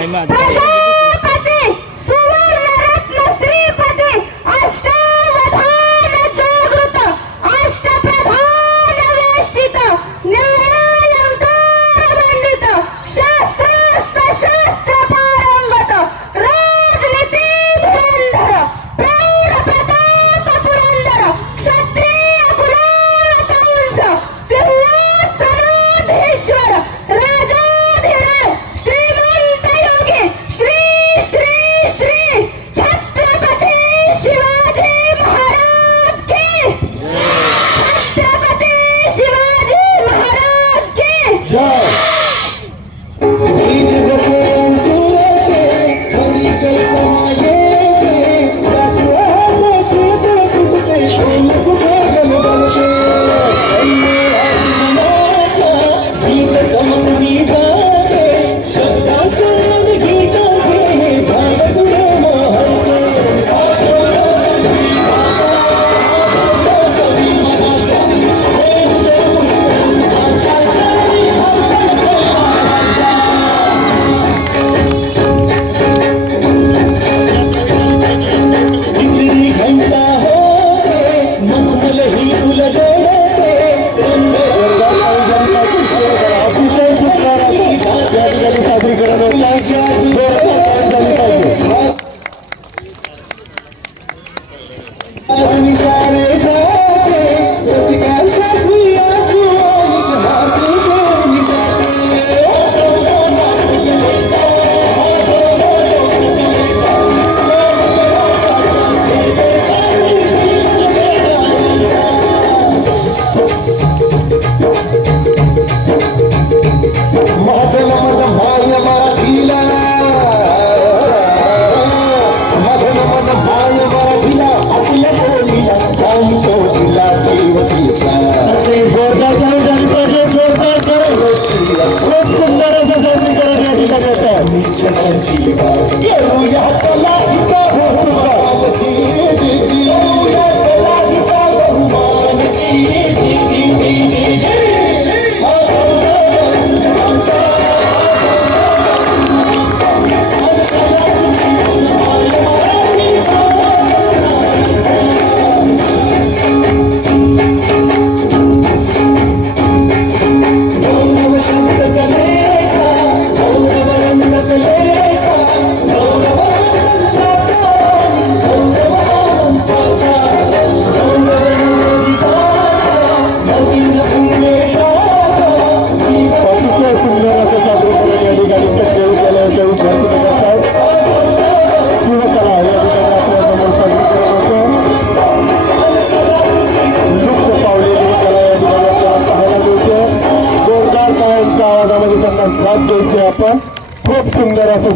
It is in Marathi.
唉呀妈 होतं येऊया चला आपण खूप सुंदर असं